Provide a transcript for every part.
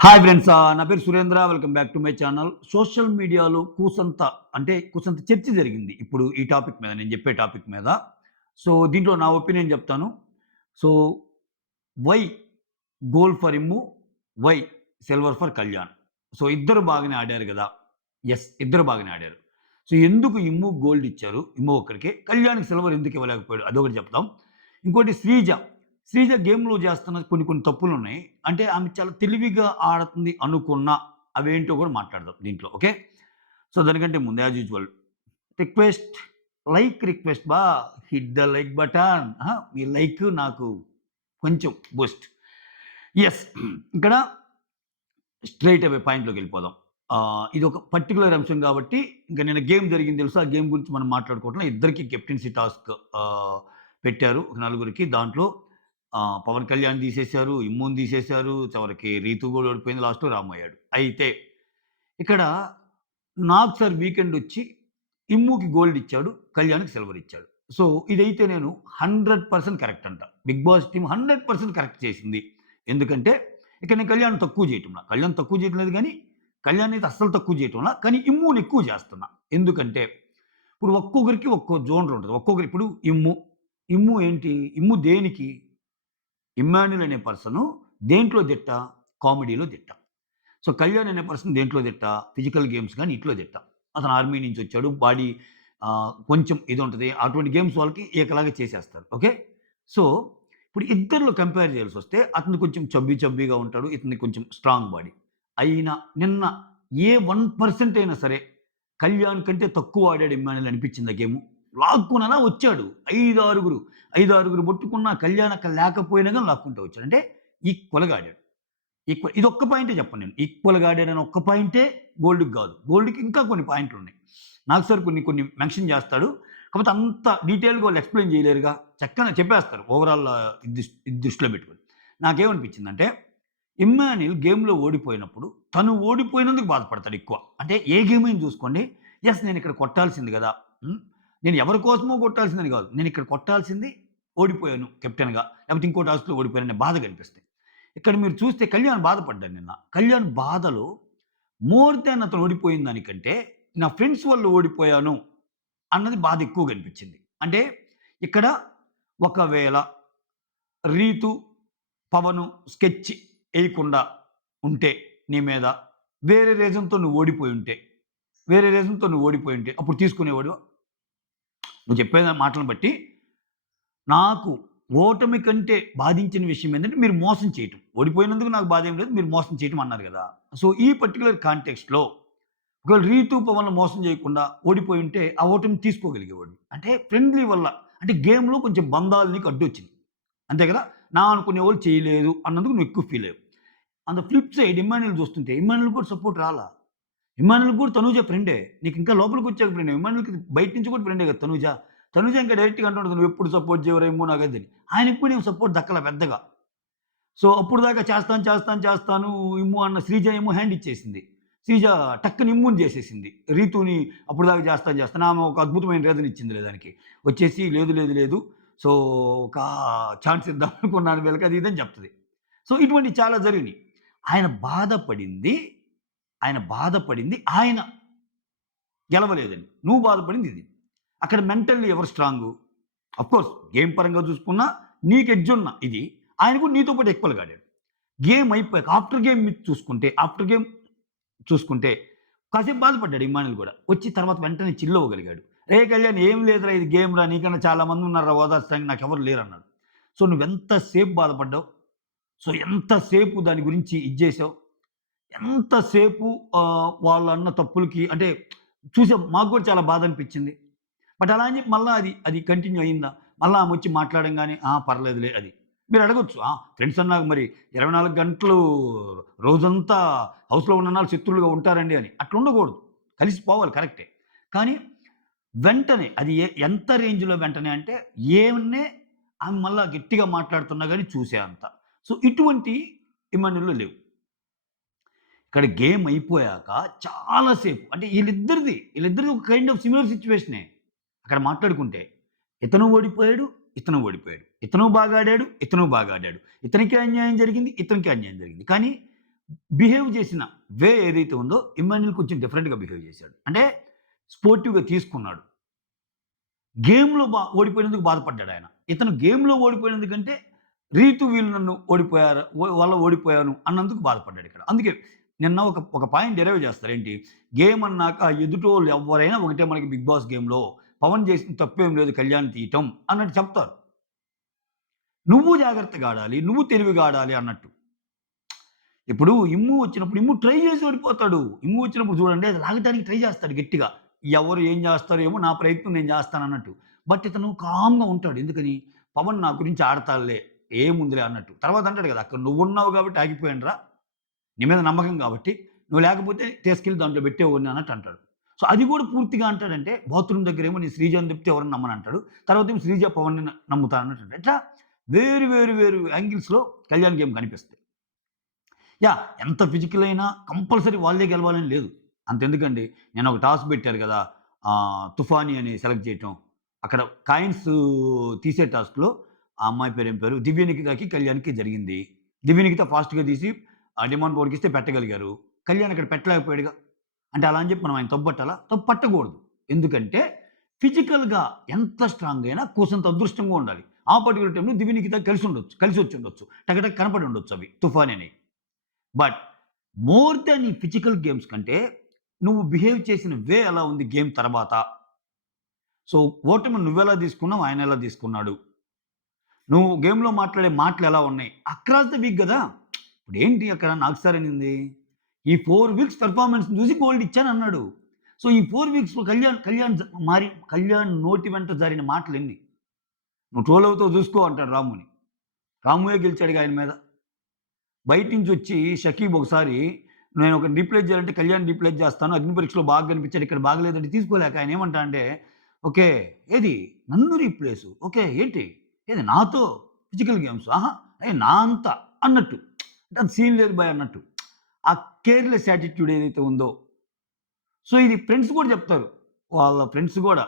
Hi friends. నా పేరు Surendra. Welcome back to my channel. Social మీడియాలో కూసంత చర్చ జరిగింది. ఇప్పుడు ఈ టాపిక్ మీద నేను చెప్పే టాపిక్ మీద. సో, దీంట్లో నా ఒపీనియన్ చెప్తాను. So, why gold for Immu, why silver for Kalyan. So, ఇద్దరు బాగానే ఆడారు గదా! యెస్. ఇద్దరు బాగానే ఆడారు. సో, ఎందుకు ఇమ్ము గోల్డ్ ఇచ్చారు? ఇమ్ము ఒక్కడికే. కళ్యాణ్‌కి సిల్వర్ ఎందుకు ఇవ్వలేకపోయాడు? అదొకటి చెప్తాం. ఇంకోటి శ్రీజ గేమ్‌లో చేస్తున్న కొన్ని కొన్ని తప్పులున్నాయి. అంటే ఆమె చాలా తెలివిగా ఆడుతుంది అనుకున్నా అవేంటో కూడా మాట్లాడదాం దీంట్లో. ఓకే. సో, దానికంటే ముందు as usual request, request hit the like button. Me like నాకు కొంచెం బూస్ట్. యెస్. ఇక్కడ స్ట్రెయిట్ అవే పాయింట్‌లోకెళ్ళిపోదాం. ఇదొక పర్టిక్యులర్ అంశం కాబట్టి ఇంక నిన్న గేమ్ జరిగింది తెలుసా? ఆ గేమ్ గురించి మనం మాట్లాడుకోవట్లే. ఇద్దరికీ కెప్టెన్సీ టాస్క్ పెట్టారు. ఒక నలుగురికి. దాంట్లో పవన్ కళ్యాణ్ తీసేశారు, ఇమ్ముని తీసేశారు, చివరికి రీతు కూడా ఓడిపోయింది. లాస్ట్‌లో రాము అయ్యాడు. అయితే ఇక్కడ నాకు సార్ వీకెండొచ్చి ఇమ్ముకి గోల్డ్ ఇచ్చాడు, కళ్యాణ్‌కి సిల్వర్ ఇచ్చాడు. సో, ఇదైతే నేను 100% కరెక్ట్ అంట. బిగ్ బాస్ టీమ్ 100% కరెక్ట్ చేసింది. ఎందుకంటే ఇక్కడ నేను కళ్యాణ్ తక్కువ చేయటంలా. కళ్యాణ్ తక్కువ చేయటం లేదు గానీ, కళ్యాణ్ అయితే అస్సలు తక్కువ చేయటంలా. కానీ ఇమ్ముని ఎక్కువ చేస్తున్నా. ఎందుకంటే ఇప్పుడు ఒక్కొక్కరికి ఒక్కో జోనర్ ఉంటది. ఇప్పుడు ఇమ్ము ఏంటి? ఇమ్ము దేనికి? ఇమ్మాన్యుల్ అనే పర్సను దేంట్లో దిట్ట? కామెడీలో దిట్ట. సో, కళ్యాణ్ అనే పర్సన్ దేంట్లో దిట్ట? ఫిజికల్ గేమ్స్ గాని ఇట్లో దిట్ట. అతను ఆర్మీ నుంచి వచ్చాడు. బాడీ కొంచెం ఇది ఉంటది. అటువంటి గేమ్స్ వాళ్ళకి ఏకలాగా చేసేస్తారు. ఓకే. సో, ఇప్పుడు ఇద్దరిలో కంపేర్ చేయాల్సొస్తే అతను కొంచెం చబ్బీగా ఉంటాడు. ఇతనిది కొంచెం స్ట్రాంగ్ బాడీ. అయినా నిన్న ఏ 1% అయినా సరే కళ్యాణ్ కంటే తక్కువ ఆడాడు ఇమ్మాన్యుల్ అనిపించిందా గేము? లాక్కునలా వచ్చాడు. 5, 6 పట్టుకున్న కళ్యాణ్ అక్కడ లేకపోయినా గాని లాక్కుంటూ వచ్చాడు. అంటే ఈక్వల్‌గా ఆడాడు. ఇదొక్క పాయింటే చెప్పను నేను. ఈక్వల్‌గా ఆడాడని ఒక్క పాయింటే గోల్డ్‌కి గాదు. గోల్డ్‌కి ఇంకా కొన్ని పాయింట్లున్నాయి. నాకు సార్ కొన్ని మెన్షన్ చేస్తాడు. కాకపోతే అంత డీటెయిల్‌గా వాళ్ళు ఎక్స్‌ప్లెయిన్ చేయలేరుగా. చక్కన చెప్పేస్తారు. ఓవరాల్ ఇది దృష్టిలో పెట్టుకొని. నాకేమనిపించిందంటే ఇమ్మాన్యుల్ గేమ్‌లో ఓడిపోయినప్పుడు తను ఓడిపోయినందుకు బాధపడతాడు ఎక్కువ. అంటే ఏ గేమ్ అయినా చూసుకోండి. యెస్, నేనిక్కడ కొట్టాల్సింది గదా! నేను ఎవరి కోసమో కొట్టాల్సిందని గాదు. నేనిక్కడ కొట్టాల్సింది ఓడిపోయాను కెప్టెన్‌గా. లేకపోతే ఇంకో టాస్క్‌లో ఓడిపోయాననే బాధ కనిపిస్తాయి. ఇక్కడ మీరు చూస్తే కళ్యాణ్ బాధపడ్డాడు నిన్న. కళ్యాణ్ బాధలో మోర్ దాన్ అతను ఓడిపోయిన దానికంటే, నా ఫ్రెండ్స్ వల్ల ఓడిపోయాను అన్నది బాధ ఎక్కువ కనిపించింది. అంటే ఇక్కడ ఒకవేళ రీతు, పవను స్కెచ్ ఎయకుండా ఉంటే నీ మీద, వేరే రీజన్‌తో నువ్వు ఓడిపోయుంటే అప్పుడు తీసుకునేవాడివా? నువ్వు చెప్పే మాటలను బట్టి నాకు ఓటమి కంటే బాధించిన విషయం ఏంటంటే మీరు మోసం చేయటం. ఓడిపోయినందుకు నాకు బాధేం లేదు. మీరు మోసం చేయటం అన్నారు గదా! సో, ఈ పర్టిక్యులర్ కాంటెక్స్ట్‌లో ఒకవేళ రీతు, పవన్‌లు మోసం చేయకుండా ఓడిపోయుంటే ఆ ఓటమిని తీసుకోగలిగేవాడివి. అంటే ఫ్రెండ్లీ వల్ల అంటే గేమ్‌లో కొంచెం బంధాలు నీకు అడ్డొచ్చినియి. అంతే గదా! నా అనుకునేవాళ్ళు చేయలేదు అన్నందుకు నువ్వు ఎక్కువ ఫీల్ అయ్యావు. On the flip side Emmanuel చూస్తుంటే ఇమ్మాన్యుల్ కూడా సపోర్ట్ రాలా. ఇమ్మాన్యుల్‌కి కూడా తనూజ ఫ్రెండే. నీకింకా లోపలికొచ్చాక ఫ్రెండే. ఇమ్మాన్యుల్‌కి బయట నుంచి కూడా ఫ్రెండే కదా తనూజ. తనూజ ఇంకా డైరెక్ట్‌గా అంటుంటది, "నువ్వెప్పుడు సపోర్ట్ చేయవురేమో నాకదని." ఆయనెప్పుడు ఏం సపోర్ట్ దక్కల పెద్దగా. సో, అప్పటిదాకా చేస్తాను ఇమ్ము అన్న శ్రీజ ఏమో హ్యాండ్ ఇచ్చేసింది. శ్రీజ టక్కున ఇమ్ముని చేసేసింది. రీతుని అప్పటిదాకా చేస్తాను. ఆమె ఒక అద్భుతమైన రీజన్ ఇచ్చిందిలే దానికి. వచ్చేసి లేదు. సో, ఒక ఛాన్స్ ఇద్దాం అనుకున్నాను వీళ్ళకి అది ఇది అని చెప్తది. సో, ఇటువంటివి చాలా జరిగినియి. ఆయన బాధపడింది ఆయన గెలవలేదని. నువ్వు బాధపడింది ఇది. అక్కడ మెంటల్లీ ఎవరు స్ట్రాంగు? అఫ్‌కోర్స్ గేమ్ పరంగా చూసుకున్నా నీకు ఎడ్జున్న ఇది. ఆయన కూడా నీతో పాటు ఈక్వల్‌గా ఆడాడు. గేమ్ అయిపోయాక ఆఫ్టర్ గేమ్ చూసుకుంటే కాసేపు బాధపడ్డాడు ఇమ్మానుయేల్ గూడా. వచ్చి తర్వాత వెంటనే చిల్ అవ్వగలిగాడు. "రేయ్ కళ్యాణ్, ఏం లేదురా, ఇది గేమ్‌రా, నీకన్నా చాలా మంది ఉన్నారురా ఓదార్చడానికి, నాకెవరు లేరన్నాడు." సో, నువ్వెంత సేపు బాధపడ్డావు? సో, ఎంతసేపు దాని గురించి ఇది జేసావు? ఎంతసేపు వాళ్ళన్న తప్పులకి అంటే చూసాం. మాకు కూడా చాలా బాధనిపించింది. బట్ అలా అని చెప్పి మళ్ళా అది కంటిన్యూ అయిందా? మళ్ళా ఆమొచ్చి మాట్లాడంగానే, పర్లేదులే అది. మీరడగొచ్చు. ఫ్రెండ్స్ అన్నాక మరి 24 గంటలు రోజంతా హౌస్‌లో ఉన్నన్నాళ్ళు శత్రువులుగా ఉంటారండి అని. అట్లుండకూడదు. కలిసిపోవాలి కరెక్టే. కానీ వెంటనే అది ఎంత రేంజ్‌లో వెంటనే అంటే ఆమె మళ్ళా గట్టిగా మాట్లాడుతున్నా గాని చూసే అంత. సో, ఇటువంటి ఇమాన్యుల్‌లో లేవు. ఇక్కడ గేమ్ అయిపోయాక చాలా సేపు అంటే ఈళ్ళిద్దరిది ఒక కైండ్ ఆఫ్ సిమిలర్ సిట్యుయేషనే. అక్కడ మాట్లాడుకుంటే ఇతను ఓడిపోయాడు, ఇతను ఓడిపోయాడు. ఇతను బాగా ఆడాడు, ఇతను బాగా ఆడాడు. ఇతనికి అన్యాయం జరిగింది, ఇతనికి అన్యాయం జరిగింది. కానీ బిహేవ్ చేసిన వే ఏదైతే ఉందో ఇమ్మాన్యుల్ కొంచెం డిఫరెంట్‌గా బిహేవ్ చేశాడు. అంటే స్పోర్టివ్‌గా తీసుకున్నాడు. గేమ్‌లో ఓడిపోయినందుకు బాధపడ్డాడాయన. ఇతను గేమ్‌లో ఓడిపోయినందుకంటే, వీళ్ళు నన్ను ఓడిపోయారు వల్ల ఓడిపోయాను అన్నందుకు బాధపడ్డాడిక్కడ. అందుకే నిన్న ఒక పాయింట్ డెరైవ్ చేస్తారు. ఏంటి? గేమ్ అన్నాక ఎదుటోళ్ళు ఎవ్వరైనా ఒకటే మనకి 'బిగ్ బాస్' గేమ్‌లో పవన్ చేసిన తప్పేం లేదు కళ్యాణ్ తీయటం అన్నట్టు చెప్తారు. నువ్వు జాగ్రత్తగా ఆడాలి. నువ్వు తెలివిగా ఆడాలి అన్నట్టు. ఇప్పుడు ఇమ్ము వచ్చినప్పుడు ఇమ్ము ట్రై చేసి ఓడిపోతాడు. ఇమ్ము వచ్చినప్పుడు చూడండి అది లాగటానికి ట్రై చేస్తాడు గట్టిగా. ఎవరు ఏం చేస్తారో ఏమో నా ప్రయత్నం నేను చేస్తానన్నట్టు. బట్ ఇతను కామ్‌గా ఉంటాడు. ఎందుకని? పవన్ నా గురించి ఆడతాడులే ఏముందిలే అన్నట్టు. తర్వాత అంటాడు కదా! అక్కడ నువ్వున్నావు కాబట్టి ఆగిపోయానురా. నీ మీద నమ్మకం కాబట్టి. నువ్వు లేకపోతే తీసుకెళ్ళి దాంట్లో పెట్టేవాడిని అన్నట్టు అంటాడు. సో, అది కూడా పూర్తిగా అంటాడంటే బాత్రూమ్ దగ్గరేమో నేను శ్రీజని చెప్తే ఎవరిని నమ్మనంటాడు. తర్వాతేమో శ్రీజ పవన్‌ని నమ్ముతా అన్నట్టు. ఇట్లా వేరు యాంగిల్స్‌లో కళ్యాణ్ గేమ్ కనిపిస్తాయి. ఎంత ఫిజికల్ అయినా కంపల్సరీ వాళ్ళే గెలవాలని లేదు. అంతెందుకండి నేను ఒక టాస్క్ పెట్టారు గదా! 'తుఫాని' అని సెలెక్ట్ చేయటం. అక్కడ కాయిన్స్ తీసే టాస్క్‌లో ఆ అమ్మాయి పేరేం పేరు 'దివ్యనిఖితకి, కళ్యాణ్‌కి' జరిగింది. 'దివ్యనిఖిత' ఫాస్ట్‌గా తీసి డిమాండ్ పవర్‌కిస్తే పెట్టగలిగారు. కళ్యాణ్ అక్కడ పెట్టలేకపోయాడుగా. అంటే అలా అని చెప్పి మనం ఆయన తప్పు పట్టాలా? తప్పు పట్టకూడదు. ఎందుకంటే ఫిజికల్‌గా ఎంత స్ట్రాంగ్ అయినా కోసంత అదృష్టంగా ఉండాలి. ఆ పర్టిక్యులర్ టైమ్‌లో 'దివ్యనిఖిత' కలిసొచ్చుండొచ్చు. టక కనపడి ఉండొచ్చు అవి 'తుఫాన్' అని. బట్ మోర్ దాన్ ఈ ఫిజికల్ గేమ్స్ కంటే, నువ్వు బిహేవ్ చేసిన వే ఎలా ఉంది గేమ్ తర్వాత. సో, ఓటమిని నువ్వెలా తీసుకున్నావు, ఆయనెలా తీసుకున్నాడు. నువ్వు గేమ్‌లో మాట్లాడే మాటలెలా ఉన్నాయి. అక్రాస్ ద వీక్ గదా! ఇప్పుడేంటి అక్కడ నాకు సార్ అనింది. ఈ 4 వీక్స్ పెర్ఫార్మన్స్‌ని చూసి గోల్డ్ ఇచ్చానన్నాడు. సో, ఈ 4 వీక్స్‌లో కళ్యాణ్ నోటి వెంట జారిన మాటలెన్ని? "నువ్వు ట్రోల్ అవుతావు చూసుకో" అంటాడు రాముని. రాముయే గెలిచాడుగా ఆయన మీద. బయట నుంచొచ్చి షకీబ్ ఒకసారి నేను ఒకరిని రీప్లేస్ చేయాలంటే కళ్యాణ్ రీప్లేస్ చేస్తాను. అగ్ని పరీక్షలో బాగా కనిపించాడు. ఇక్కడ బాగలేదంటే తీసుకోలేక ఆయన ఏమంటా అంటే, ఓకే. ఏది నన్ను రీప్లేసు. ఓకే. ఏంటి? ఏది నాతో ఫిజికల్ గేమ్స్. ఆహా! నా అంత అన్నట్టు. అంటే అంత సీన్ లేదు బాయ్ అన్నట్టు. ఆ కేర్‌లెస్ యాటిట్యూడ్ ఏదైతే ఉందో, సో ఇది ఫ్రెండ్స్ కూడా చెప్తారు. వాళ్ళ ఫ్రెండ్స్ గూడా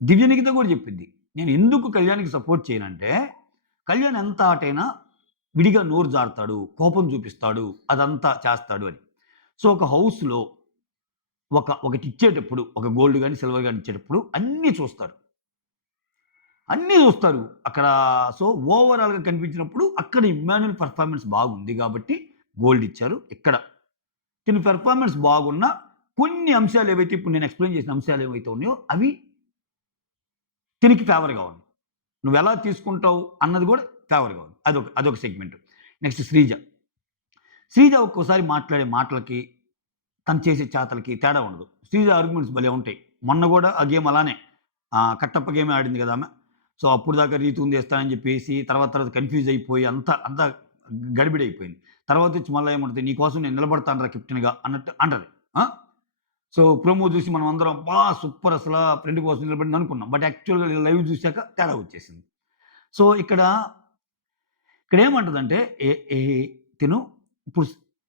దివ్య నిఖిత కూడా చెప్పింది. నేను ఎందుకు కళ్యాణ్‌కి సపోర్ట్ చేయనంటే, కళ్యాణ్ ఎంత ఆటైనా విడిగా నోరు జారుతాడు, కోపం చూపిస్తాడు, అదంతా చేస్తాడు అని. సో, ఒక హౌస్‌లో ఒకటిచ్చేటప్పుడు ఒక గోల్డ్ గాని, సిల్వర్ గాని ఇచ్చేటప్పుడు అన్నీ చూస్తారు. అన్నీ చూస్తారు. అక్కడ సో, ఓవరాల్‌గా కనిపించినప్పుడు అక్కడ ఇమ్మాన్యుయల్ పెర్ఫార్మన్స్ బాగుంది కాబట్టి గోల్డ్ ఇచ్చారు. ఇక్కడ తిని పెర్ఫార్మన్స్ బాగున్నా కొన్ని అంశాలు ఏవైతే ఇప్పుడు నేను ఎక్స్‌ప్లెయిన్ చేసిన అంశాలు ఏవైతే ఉన్నాయో అవి తినికి ఫేవర్‌గా ఉన్నాయి. నువ్వెలా తీసుకుంటావు అన్నది కూడా ఫేవర్‌గా ఉంది. అదొక సెగ్మెంట్. నెక్స్ట్ శ్రీజ. శ్రీజ ఒక్కోసారి మాట్లాడే మాటలకి, తను చేసే చేతలకి తేడా ఉండదు. శ్రీజ ఆర్గ్యుమెంట్స్ భలే ఉంటాయి. మొన్న గూడా ఆ గేమ్ అలానే కట్టప్ప గేమే ఆడింది గదా ఆమె. సో, అప్పటిదాకా రీతు ఉందేస్తానని జెప్పేసి తర్వాత కన్‌ఫ్యూజ్ అయిపోయి అంతా గడిబిడయిపోయింది. తర్వాతొచ్చి మళ్ళా ఏమంటది, "నీ కోసం నేను నిలబడతానురా కెప్టెన్‌గా" అన్నట్టు అంటది. ఆ! సో, ప్రోమో జూసి మనమందరం అబ్బా! సూపర్ అసల ఫ్రెండ్ కోసం నిలబడింది అనుకున్నాం. బట్ యాక్చువల్‌గా లైవ్ జూసాక తేడా వచ్చేసింది. సో, ఇక్కడేమంటదంటే ఏ ఏ తిను ఇప్పుడు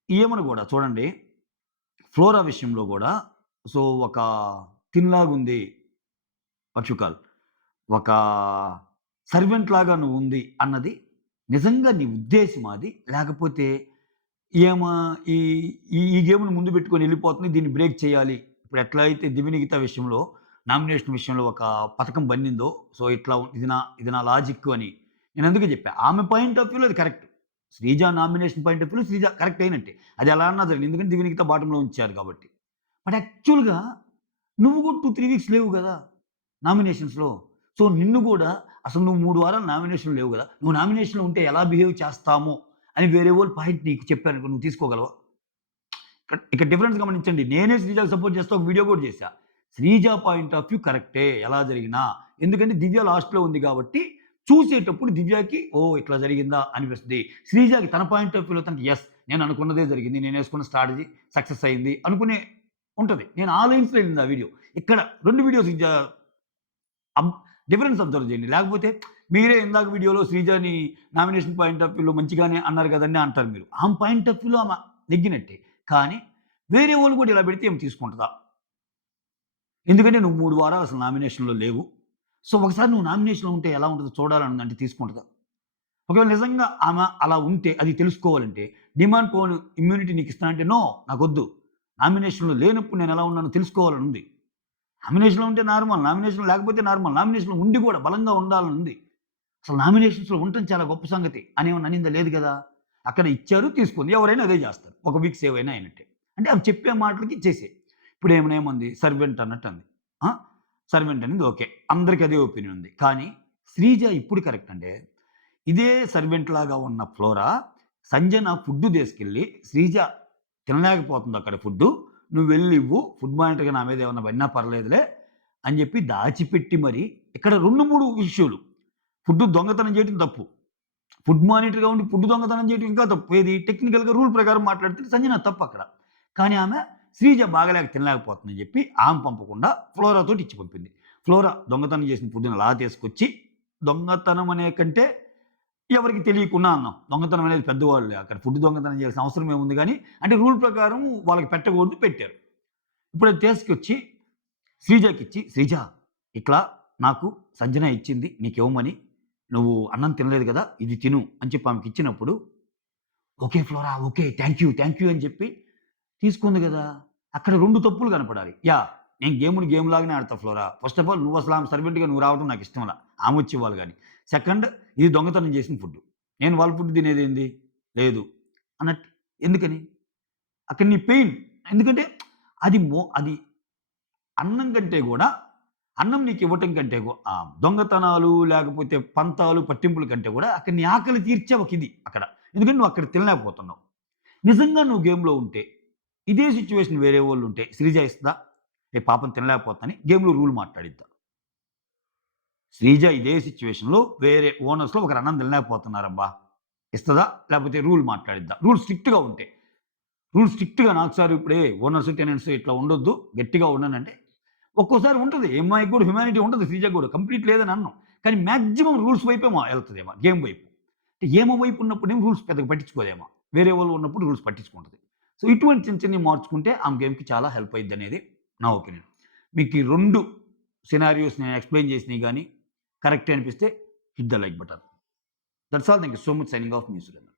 ఈమెను గూడా చూడండి. ఫ్లోరా విషయంలో గూడా సో, ఒక తిన్‌లాగుంది పర్చుకాల్. ఒక సర్వెంట్ లాగా నువ్వుంది అన్నది నిజంగా నీ ఉద్దేశ్యం అది? లేకపోతే ఈమ ఈ ఈ ఈ గేమ్‌ని ముందు పెట్టుకొని ఎళ్ళిపోతుంది. దీన్ని బ్రేక్ చేయాలి. ఇప్పుడు ఎట్లా అయితే 'దివ్యనిఖిత' విషయంలో నామినేషన్ విషయంలో ఒక పథకం బన్నిందో సో, ఇట్లా ఇది నా లాజిక్కు అని నేను అందుకే జెప్పా. ఆమె పాయింట్ ఆఫ్ వ్యూలో అది correct. Sreeja nomination point of వ్యూలో శ్రీజ కరెక్ట్ అయినట్టే. అది ఎలా అన్నా జరిగింది. ఎందుకంటే 'దివ్యనిఖిత' బాటమ్‌లో ఉంచారు కాబట్టి. బట్ యాక్చువల్‌గా నువ్వు కూడా 2, 3 వీక్స్ లేవు గదా! నామినేషన్స్‌లో. సో, నిన్ను గూడా అసలు నువ్వు 3 వారాలు నామినేషన్‌లో లేవు గదా! నువ్వు నామినేషన్‌లో ఉంటే ఎలా బిహేవ్ చేస్తామో అని వేరే వోళ్ళు పాయింట్ నీకు చెప్పారనుకో నువ్వు తీసుకోగలవా? ఇక్కడ డిఫరెన్స్ గమనించండి. నేనే శ్రీజాకి సపోర్ట్ చేస్తా ఒక వీడియో గూడా చేశా. శ్రీజ పాయింట్ ఆఫ్ వ్యూ కరెక్టే ఎలా జరిగినా. ఎందుకంటే దివ్య లాస్ట్‌లో ఉంది గాబట్టి చూసేటప్పుడు దివ్యకి ఓహ్! ఇట్లా జరిగిందా అనిపిస్తది. శ్రీజకి తన పాయింట్ ఆఫ్ వ్యూలో తనకి యెస్ నేను అనుకున్నదే జరిగింది. నేనేసుకున్న స్ట్రాటజీ సక్సెస్ అయింది అనుకునే ఉంటది. నేను ఆ లైన్స్‌లో ఎళ్ళింది ఆ వీడియో. ఇక్కడ 2 వీడియోస్ అబ్ డిఫరెన్స్ అబ్జర్వ్ చేయండి. లేకపోతే మీరే ఇందాక వీడియోలో శ్రీజని నామినేషన్ పాయింట్ ఆఫ్ వ్యూలో మంచిగానే అన్నారు కదండీ అంటారు మీరు. ఆమె పాయింట్ ఆఫ్ వ్యూలో ఆమె నెగ్గినట్టే. కానీ వేరే వోళ్ళు కూడా ఇలా పెడితే ఈమె తీసుకుంటదా? ఎందుకంటే నువ్వు 3 వారాలు అసలు నామినేషన్‌లో లేవు. సో, ఒకసారి నువ్వు నామినేషన్‌లో ఉంటే ఎలా ఉంటదో చూడాలని ఉందంటే తీసుకుంటదా? ఒకవేళ నిజంగా ఆమె అలా ఉంటే అది తెలుసుకోవాలంటే డిమాండ్ పవర్ ఇమ్యూనిటీ నీకు ఇస్తానంటే నో నాకొద్దు. నామినేషన్‌లో లేనప్పుడు నేనెలా ఉన్నానో తెలుసుకోవాలని ఉంది. నామినేషన్‌లో ఉంటే నార్మల్. నామినేషన్‌లో లేకపోతే నార్మల్. నామినేషన్‌లో ఉండి కూడా బలంగా ఉండాలని ఉంది. అసలు నామినేషన్స్‌లో ఉండటం చాలా గొప్ప సంగతి అనేమన్నా అనిందా? లేదు గదా! అక్కడ ఇచ్చారు, తీసుకుంది. ఎవరైనా అదే జేస్తారు. ఒక వీక్ సేవ్ అయినా అయినట్టే. అంటే ఆమె చెప్పే మాటలకి చేసేయి. ఇప్పుడు ఏమనేముంది సర్వెంట్ అన్నట్టు అంది. ఆ! సర్వెంట్ అనేది ఓకే. అందరికి అదే ఒపీనియన్ ఉంది. కానీ శ్రీజ ఇప్పుడు కరెక్ట్ అంటే ఇదే సర్వెంట్ లాగా ఉన్న ఫ్లోరా సంజన ఫుడ్ తీసుకెళ్ళి శ్రీజ తినలేకపోతుంది అక్కడ ఫుడ్డు. నువ్వెళ్లి ఇవ్వు. ఫుడ్ మానిటర్‌గా నా మీద ఏమన్నా పడినా పర్లేదులే అని జెప్పి దాచిపెట్టి మరి ఇక్కడ 2, 3 ఇష్యూలు. ఫుడ్ దొంగతనం చేయటం తప్పు. ఫుడ్ మానిటర్‌గా ఉండి ఫుడ్ దొంగతనం చేయటం ఇంకా తప్పు. ఏది టెక్నికల్‌గా రూల్ ప్రకారం మాట్లాడితే సంజన తప్పక్కడ. కానీ ఆమె శ్రీజ బాగాలేక తినలేకపోతుందని చెప్పి ఆమె పంపకుండా ఫ్లోరాతోటి ఇచ్చి పంపింది. ఫ్లోరా దొంగతనం చేసిన ఫుడ్‌ని అలా తీసుకొచ్చి దొంగతనం అనే కంటే ఎవరికీ తెలియకుండా అన్నాం. దొంగతనం అనేది పెద్దవాళ్ళే. అక్కడ ఫుడ్ దొంగతనం చేయాల్సిన అవసరం ఏముంది గానీ, అంటే రూల్ ప్రకారం వాళ్ళకి పెట్టకూడదు పెట్టారు. ఇప్పుడు అది తీసుకొచ్చి శ్రీజకిచ్చి, "శ్రీజ ఇట్లా నాకు సంజన ఇచ్చింది నీకివ్వమని. నువ్వు అన్నం తినలేదు గదా! ఇది తిను" అని చెప్పి ఆమెకిచ్చినప్పుడు, "okay Flora. Okay. Thank you" అని చెప్పి తీసుకుంది గదా! అక్కడ 2 తప్పులు కనపడాలి. నేను గేమ్‌ని గేమ్ లాగానే ఆడతా ఫ్లోరా. ఫస్ట్ ఆఫ్ ఆల్ నువ్వసలు ఆమె సర్వెంట్‌గా నువ్వు రావడం నాకిష్టంలా. ఆమొచ్చి ఇవ్వాలి గాని. సెకండ్ ఇది దొంగతనం చేసిన ఫుడ్డు. నేను వాళ్ళ ఫుడ్ తినేదేంది? లేదు. అన్నట్టు. ఎందుకని? అక్కడ నీ పెయిన్. ఎందుకంటే అది అన్నం కంటే గూడా అన్నం నీకివ్వటం కంటే దొంగతనాలు లేకపోతే పంతాలు, పట్టింపుల కంటే గూడా అక్కడ నీ ఆకలి తీర్చే ఒక ఇది అక్కడ. ఎందుకంటే నువ్వు అక్కడ తినలేకపోతున్నావు. నిజంగా నువ్వు గేమ్‌లో ఉంటే, ఇదే సిట్యుయేషన్ వేరే వోళ్ళుంటే శ్రీజ ఇస్తదా? "ఏ పాపం తినలేకపోతుందని" గేమ్‌లో రూల్ మాట్లాడిద్దా. శ్రీజ ఇదే సిట్యుయేషన్‌లో వేరే ఓనర్స్‌లో ఒకరు అన్నం తినలేకపోతున్నారబ్బా! ఇస్తదా? లేకపోతే రూల్ మాట్లాడిద్దా? రూల్ స్ట్రిక్ట్‌గా ఉంటే. రూల్ స్ట్రిక్ట్‌గా నాకు సార్ ఇప్పుడే ఓనర్స్, టెనెంట్స్ ఇట్లా ఉండొద్దు. గట్టిగా ఉండండంటే ఒక్కోసారి ఉంటది. అమ్మాయికి కూడా హ్యుమానిటీ ఉంటది శ్రీజకి గూడా. కంప్లీట్ లేదని అనను. కానీ మాక్సిమం రూల్స్ వైపే ఎళ్తదేమో గేమ్ వైపు. ఏమో వైపు ఉన్నప్పుడేమో రూల్స్ పెద్దగా పట్టించుకోదేమో. వేరే వాళ్ళు ఉన్నప్పుడు రూల్స్ పట్టించుకుంటది. సో, ఇటువంటి చిన్న చిన్నవి మార్చుకుంటే ఆమె గేమ్‌కి చాలా హెల్ప్ అయిద్దనేది నా ఒపీనియన్. మీకు ఈ 2 సినారియోస్ నేను ఎక్స్‌ప్లెయిన్ చేసినయి గాని కరెక్టే అనిపిస్తే hit the like button. That's all. Thank you so much. Signing off me Surendra.